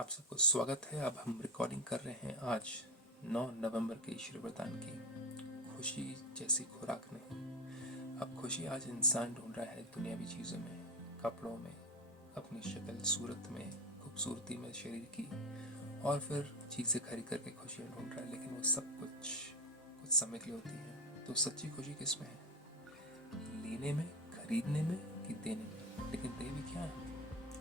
आप सबको स्वागत है। अब हम रिकॉर्डिंग कर रहे हैं आज 9 नवंबर के ईश्वर वरदान की। खुशी जैसी खुराक नहीं। अब खुशी आज इंसान ढूंढ रहा है दुनियावी चीज़ों में, कपड़ों में, अपनी शक्ल सूरत में, खूबसूरती में शरीर की, और फिर चीज़ें खरीद करके खुशियाँ ढूंढ रहा है। लेकिन वो सब कुछ समय के लिए होती है। तो सच्ची खुशी किस में है? लेने में, खरीदने में कि देने में? लेकिन दे भी क्या है?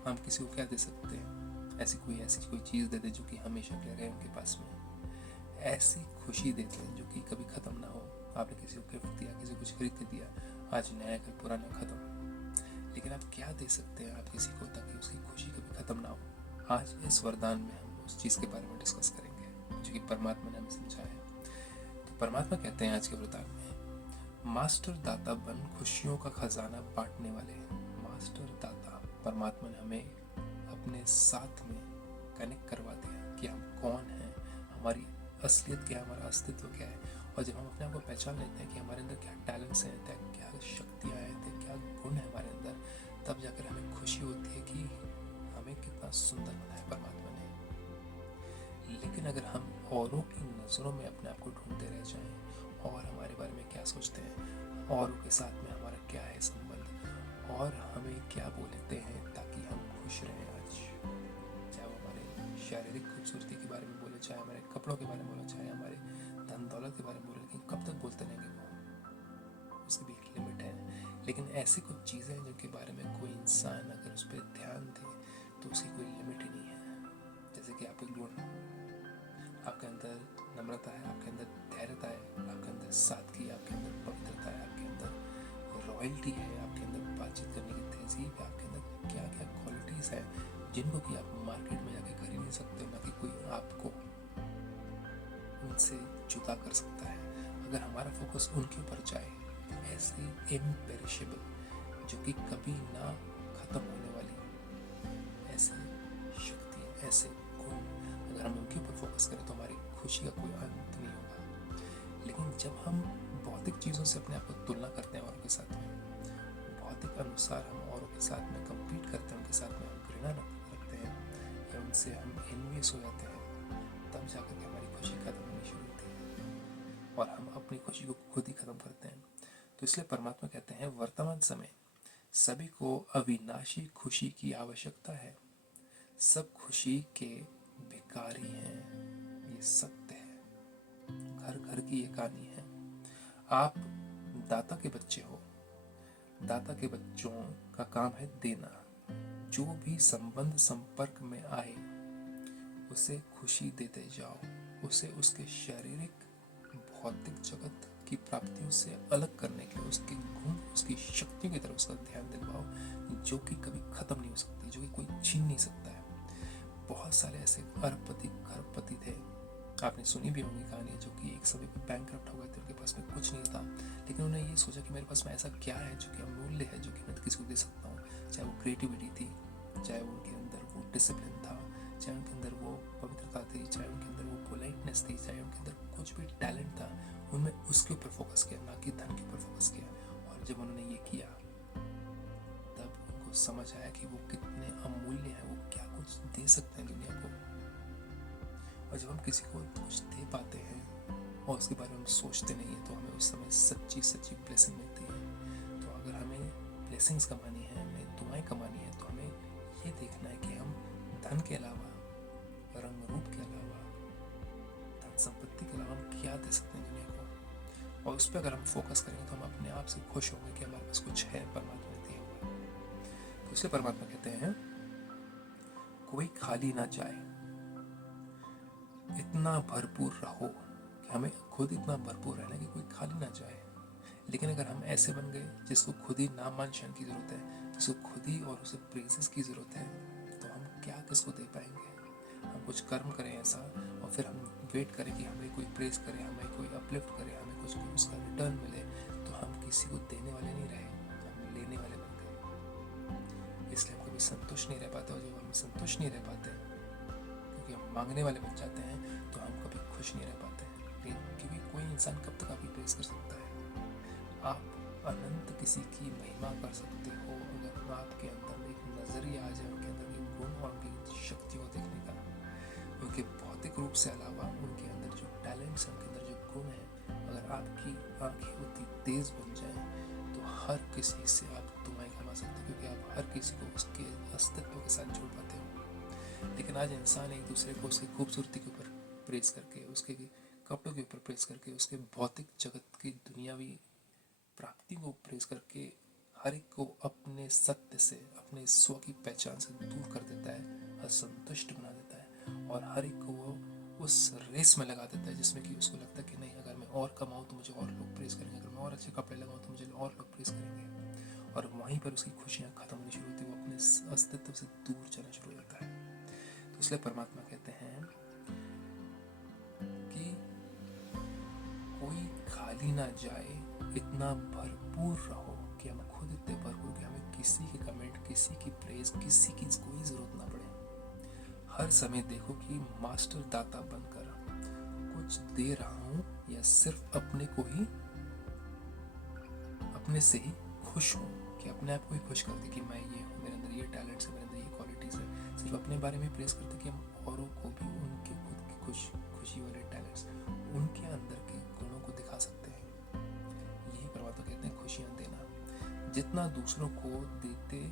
हम किसी को क्या दे सकते हैं? ऐसी कोई चीज़ दे दे जो कि हमेशा के लिए रहे उनके पास में। ऐसी खुशी देते हैं जो कि कभी ख़त्म ना हो। आपने किसी को गिफ्ट दिया, किसी को कुछ खरीद के दिया, आज नया कल पुराना ख़त्म। लेकिन आप क्या दे सकते हैं आप किसी को ताकि उसकी खुशी कभी ख़त्म ना हो? आज इस वरदान में हम उस चीज़ के बारे में डिस्कस करेंगे जो कि परमात्मा ने हमें समझाया। तो परमात्मा कहते हैं आज के वरदान में, मास्टर दाता बन खुशियों का खजाना बांटने वाले। मास्टर दाता परमात्मा ने हमें अपने साथ में कनेक्ट करवा दिया कि हम कौन हैं, हमारी असलियत क्या है, हमारा अस्तित्व क्या है। और जब हम अपने आप को पहचान लेते हैं कि हमारे अंदर क्या टैलेंट्स हैं, क्या शक्तियाँ हैं, क्या गुण है हमारे अंदर, तब जाकर हमें खुशी होती है कि हमें कितना सुंदर बनाया परमात्मा ने। लेकिन अगर हम औरों की नज़रों में अपने आप को ढूंढते रह जाएं और हमारे बारे में क्या सोचते हैं, औरों के साथ में हमारा क्या है संबंध, और हमें क्या बोलते हैं ताकि हम खुश रहें, चाहे वो हमारे शारीरिक खूबसूरती के बारे में बोले, चाहे हमारे कपड़ों के बारे में बोले, चाहे हमारे धन दौलत के बारे में बोले, लेकिन कब तक बोलते रहेंगे? वो उसकी भी एक लिमिट है। लेकिन ऐसी कुछ चीज़ें हैं जिनके बारे में कोई इंसान अगर उस पर ध्यान दे तो उसकी कोई लिमिट ही नहीं है। जैसे कि आपके गुण, आपके अंदर नम्रता है, आपके अंदर धैर्यता है, आपके अंदर सादगी, आपके अंदर पवित्रता है, आपके अंदर रॉयल्टी है, आपके अंदर बातचीत करने की तहजीब है, आपके अंदर क्या क्या क्वालिटीज़ है जिनको कि आप मार्केट में जाके खरीद नहीं सकते, ना कि कोई आपको उनसे जुदा कर सकता है। अगर हमारा फोकस उनके ऊपर जाए, ऐसे इम्पेरिशेबल जो कि कभी ना खत्म होने वाली ऐसे शक्तियाँ, ऐसे गुण, अगर हम उनके ऊपर फोकस करें तो हमारी खुशी का कोई अंत नहीं होगा। लेकिन जब हम भौतिक चीज़ों से अपने आप को तुलना करते हैं औरों के साथ में, भौतिक अनुसार हम औरों के साथ में कम्पीट करते हैं, उनके साथ में हम घृणा रखते हैं या उनसे हम एनवियस हो जाते हैं, तब जाकर के हमारी खुशी खत्म होनी शुरू होती है और हम अपनी खुशी को खुद ही खत्म करते हैं। तो इसलिए परमात्मा कहते हैं, वर्तमान समय सभी को अविनाशी खुशी की आवश्यकता है। सब खुशी के भिखारी हैं, ये सत्य है। घर घर की ये कहानी है। आप दाता के बच्चे हो। दाता के बच्चों का काम है देना। जो भी संबंध संपर्क में आए उसे खुशी देते जाओ, उसे उसके शारीरिक भौतिक जगत की प्राप्तियों से अलग करने के, उसके गुण, उसकी शक्तियों की तरफ उसका ध्यान दिलवाओ, जो कि कभी खत्म नहीं हो सकती, जो कि कोई छीन नहीं सकता है। बहुत सारे ऐसे अरबपति खरबपति थे, आपने सुनी भी होंगी कहानी, जो कि एक समय पे बैंकक्रप्ट हो गए थे, उनके पास में कुछ नहीं था, लेकिन उन्होंने ये सोचा कि मेरे पास में ऐसा क्या है जो कि अमूल्य है, जो कि मैं किसी को दे सकता हूँ। चाहे वो क्रिएटिविटी थी, चाहे उनके अंदर वो डिसिप्लिन था, चाहे उनके अंदर वो पवित्रता थी, चाहे उनके अंदर वो पोलाइटनेस थी, चाहे उनके अंदर कुछ भी टैलेंट था, उनमें उसके ऊपर फोकस किया, ना कि धन के ऊपर फोकस किया। और जब उन्होंने ये किया तब उनको समझ आया कि वो कितने अमूल्य हैं, वो क्या कुछ दे सकते हैं दुनिया को। और जब हम किसी को कुछ दे पाते हैं और उसके बारे में हम सोचते नहीं है, तो हमें उस समय सच्ची सच्ची ब्लेसिंग मिलती है। तो अगर हमें ब्लेसिंग्स कमानी है, हमें दुआएं कमानी है, तो हमें ये देखना है कि हम धन के अलावा, रंग रूप के अलावा, धन संपत्ति के अलावा हम क्या दे सकते हैं दुनिया को। और उस पर अगर हम फोकस करेंगे तो हम अपने आप से खुश होंगे कि हमारे पास कुछ है परमात्मा ने दिया हुआ। तो इसलिए परमात्मा कहते हैं, कोई खाली ना जाए, इतना भरपूर रहो कि हमें खुद इतना भरपूर रहना कि कोई खाली ना जाए। लेकिन अगर हम ऐसे बन गए जिसको खुद ही नाम मान शान की ज़रूरत है, जिसको खुद ही और उसे प्रेजेस की ज़रूरत है, तो हम क्या किसको दे पाएंगे? हम कुछ कर्म करें ऐसा और फिर हम वेट करें कि हमें कोई प्रेज करे, हमें कोई अपलिफ्ट करे, हमें कुछ उसका रिटर्न मिले, तो हम किसी को देने वाले नहीं रहे, हम लेने वाले बन गए। इसलिए हम कभी संतुष्ट नहीं रह पाते, और जब हम संतुष्ट नहीं रह पाते क्योंकि हम मांगने वाले बन जाते हैं, तो हम कभी खुश नहीं रह पाते। क्योंकि कोई इंसान कब तक आपकी प्रेज कर सकता है? आप अनंत किसी की महिमा कर सकते हो अगर आपके अंदर एक नजरिया आ जाए, उनके अंदर एक गुण और उनकी शक्ति को देखने का। रूप से अलावा उनके अंदर जो टैलेंट्स हैं, उनके अंदर जो गुण हैं, अगर आपकी आंखें उतनी तेज बन जाए तो हर किसी से आप दुआएं कमा सकते हो, क्योंकि आप हर किसी को उसके अस्तित्व के साथ जोड़ पाते हो। लेकिन आज इंसान एक दूसरे को उसकी खूबसूरती के ऊपर प्रेस करके, उसके कपड़ों के ऊपर प्रेस करके, उसके भौतिक जगत की दुनियावी प्राप्ति को प्रेस करके हर एक को अपने सत्य से, अपने स्व की पहचान से दूर कर देता है, असंतुष्ट बना देता है, और हर एक को वो उस रेस में लगा देता है जिसमें कि उसको लगता है कि नहीं, अगर मैं और कमाऊँ तो मुझे और लोग प्रेस करेंगे, अगर मैं और अच्छे कपड़े लगाऊँ तो मुझे और लोग प्रेस करेंगे, और वहीं पर उसकी खुशियाँ खत्म होनी शुरू होती है, वो अपने अस्तित्व से दूर जाना शुरू हो जाता है। तो इसलिए परमात्मा कहते हैं कि कोई खाली ना जाए, इतना भरपूर रहो कि हम खुद इतने भरपूर कि हमें किसी की कमेंट, किसी की प्रेज, किसी की कोई ज़रूरत ना पड़े। हर समय देखो कि मास्टर दाता बनकर कुछ दे रहा हूँ या सिर्फ अपने को ही, अपने से ही खुश हूँ, कि अपने आप को ही खुश करते कि मैं ये हूँ, मेरे अंदर ये टैलेंट्स है, मेरे अंदर ये क्वालिटीज़ है। सिर्फ अपने बारे में प्रेस करते कि हम औरों को भी उनके खुद की खुशी वाले टैलेंट्स, उनके अंदर के गुणों को दिखा सकते हैं। यही परमात्मा कहते हैं खुशियाँ देना। जितना दूसरों को देते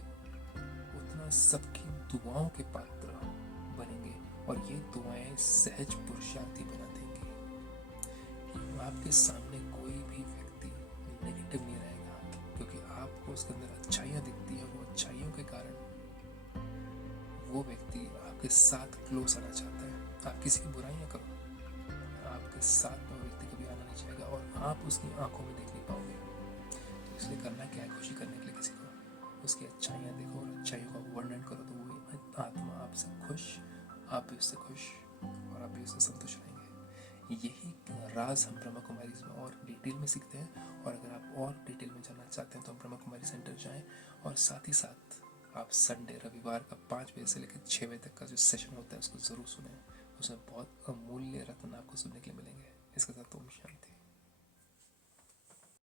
उतना सबकी दुआओं के पात्र बनेंगे, और ये दुआएं सहज पुरुषार्थी बना देंगी। आपके सामने कोई भी व्यक्ति नेगेटिव नहीं रहेगा, क्योंकि आपको उसके अंदर अच्छाइयाँ दिखती हैं। वो अच्छाइयों के कारण वो व्यक्ति आपके साथ क्लोज आना चाहता है। आप किसी की बुराइयाँ करो, आपके साथ में वो व्यक्ति कभी आना नहीं चाहेगा, और आप उसकी आंखों में देख नहीं पाओगे। तो इसलिए करना क्या है, खुशी करने के लिए किसी को उसकी अच्छाइयाँ देखो और अच्छाइयों का वर्णन करो, तो वो आत्मा आपसे खुश, आप भी उससे खुश, और आप भी उससे संतुष्ट रहेंगे। यही राज हम ब्रह्मा कुमारी में और डिटेल में सीखते हैं। और अगर आप और डिटेल में जानना चाहते हैं तो ब्रह्मा कुमारी सेंटर जाएं, और साथ ही साथ आप संडे, रविवार का 5 बजे से लेकर 6 बजे तक का जो सेशन होता है उसको ज़रूर सुनें। उसमें बहुत अमूल्य रत्न आपको सुनने के लिए मिलेंगे। इसके साथ ओम शांति।